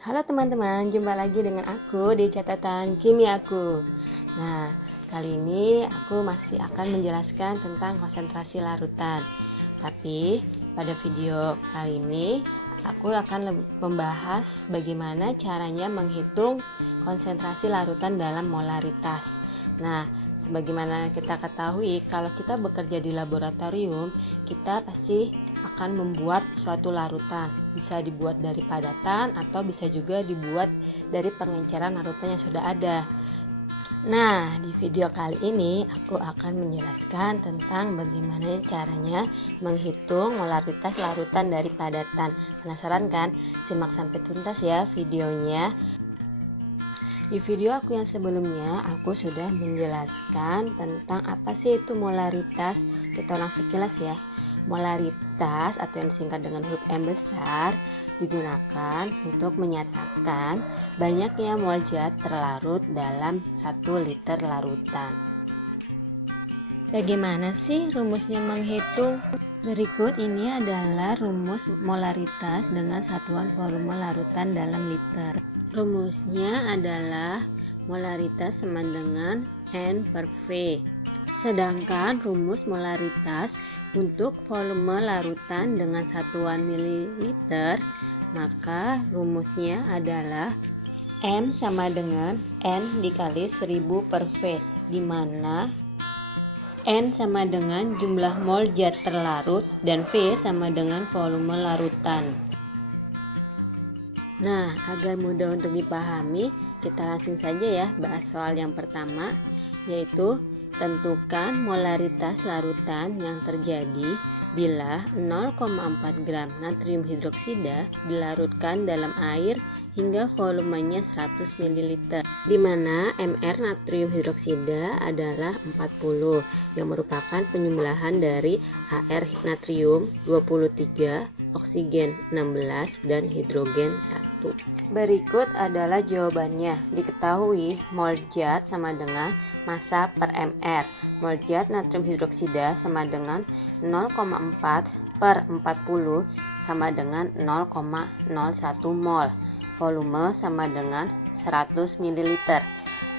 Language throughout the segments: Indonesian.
Halo teman-teman, jumpa lagi dengan aku di catatan kimiaku. Nah, kali ini aku masih akan menjelaskan tentang konsentrasi larutan. Tapi pada video kali ini aku akan membahas bagaimana caranya menghitung konsentrasi larutan dalam molaritas. Nah, sebagaimana kita ketahui, kalau kita bekerja di laboratorium, kita pasti akan membuat suatu larutan. Bisa dibuat dari padatan atau bisa juga dibuat dari pengenceran larutan yang sudah ada. Nah, di video kali ini aku akan menjelaskan tentang bagaimana caranya menghitung molaritas larutan dari padatan. Penasaran kan? Simak sampai tuntas ya videonya. Di video aku yang sebelumnya, aku sudah menjelaskan tentang apa sih itu molaritas. Kita ulang sekilas ya. Molaritas atau yang disingkat dengan huruf M besar digunakan untuk menyatakan banyaknya mol zat terlarut dalam 1 liter larutan. Bagaimana sih rumusnya menghitung? Berikut ini adalah rumus molaritas dengan satuan volume larutan dalam liter. Rumusnya adalah molaritas sama dengan N per V. Sedangkan rumus molaritas untuk volume larutan dengan satuan mililiter, maka rumusnya adalah M sama dengan N dikali 1000 per V, di mana N sama dengan jumlah mol zat terlarut dan V sama dengan volume larutan. Nah, agar mudah untuk dipahami, kita langsung saja ya bahas soal yang pertama, yaitu tentukan molaritas larutan yang terjadi bila 0,4 gram natrium hidroksida dilarutkan dalam air hingga volumenya 100 ml, di mana Mr natrium hidroksida adalah 40, yang merupakan penyembelahan dari Ar natrium 23, oksigen 16, dan hidrogen 1. Berikut adalah jawabannya. Diketahui mol zat sama dengan massa per mr. Mol zat natrium hidroksida sama dengan 0,4 per 40 sama dengan 0,01 mol. Volume sama dengan 100 ml.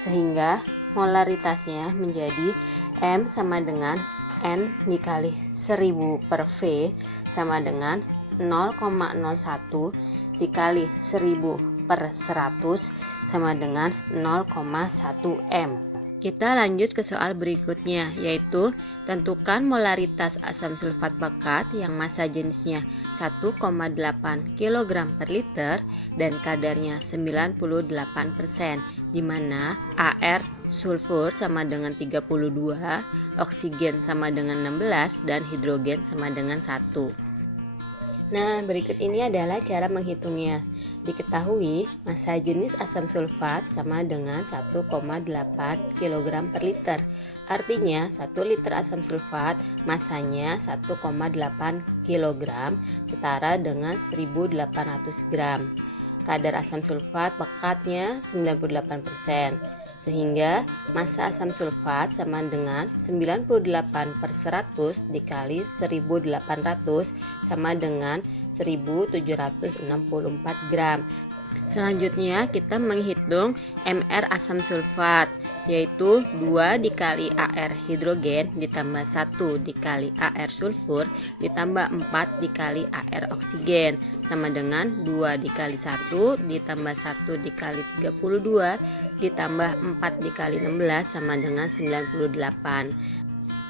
Sehingga molaritasnya menjadi M sama dengan N dikali 1000 per V sama dengan 0,01 dikali 1000 per 100 sama dengan 0,1 M. Kita lanjut ke soal berikutnya, yaitu tentukan molaritas asam sulfat pekat yang massa jenisnya 1,8 kg per liter dan kadarnya 98%, di mana Ar sulfur sama dengan 32, oksigen sama dengan 16, dan hidrogen sama dengan 1. Nah, berikut ini adalah cara menghitungnya. Diketahui massa jenis asam sulfat sama dengan 1,8 kg per liter. Artinya 1 liter asam sulfat massanya 1,8 kg setara dengan 1800 gram. Kadar asam sulfat pekatnya 98%. Sehingga massa asam sulfat sama dengan 98 per 100 dikali 1800 sama dengan 1764 gram. Selanjutnya kita menghitung Mr asam sulfat, yaitu 2 dikali Ar hidrogen ditambah 1 dikali Ar sulfur ditambah 4 dikali Ar oksigen sama dengan 2 dikali 1 ditambah 1 dikali 32 ditambah 4 dikali 16 sama dengan 98.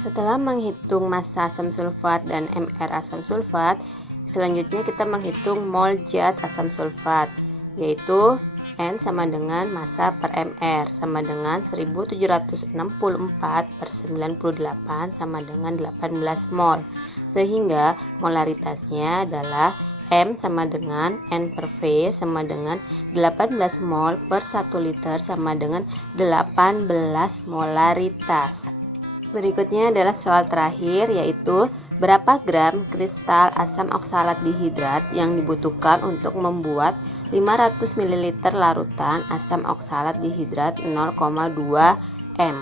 Setelah menghitung massa asam sulfat dan Mr asam sulfat, selanjutnya kita menghitung mol zat asam sulfat, yaitu N sama dengan massa per mr sama dengan 1764 per 98 sama dengan 18 mol, sehingga molaritasnya adalah M sama dengan N per V sama dengan 18 mol per 1 liter sama dengan 18 molaritas. Berikutnya adalah soal terakhir, yaitu berapa gram kristal asam oksalat dihidrat yang dibutuhkan untuk membuat 500 ml larutan asam oksalat dihidrat 0,2 M.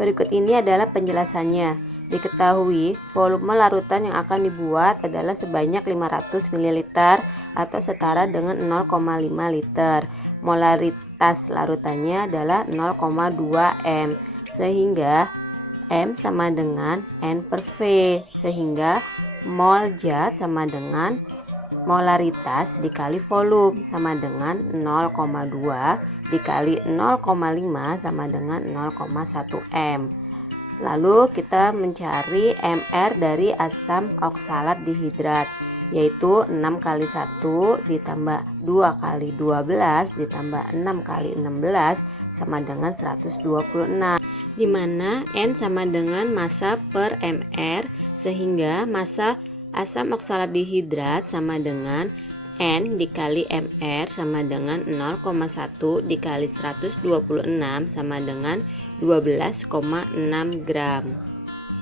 Berikut ini adalah penjelasannya. diketahui volume larutan yang akan dibuat adalah sebanyak 500 ml atau setara dengan 0,5 liter. Molaritas larutannya adalah 0,2 m, sehingga M sama dengan N per V, sehingga mol zat sama dengan molaritas dikali volume sama dengan 0,2 dikali 0,5 sama dengan 0,1 m. Lalu kita mencari MR dari asam oksalat dihidrat, yaitu 6 kali 1 ditambah 2 kali 12 ditambah 6 kali 16 sama dengan 126, di mana N sama dengan massa per MR, sehingga massa asam oksalat dihidrat sama dengan N dikali MR sama dengan 0,1 dikali 126 sama dengan 12,6 gram.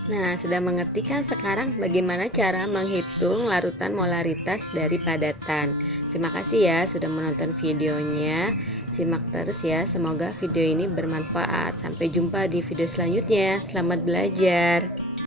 Nah, sudah mengerti kan sekarang bagaimana cara menghitung larutan molaritas dari padatan? Terima kasih ya sudah menonton videonya. Simak terus ya, semoga video ini bermanfaat. Sampai jumpa di video selanjutnya. Selamat belajar.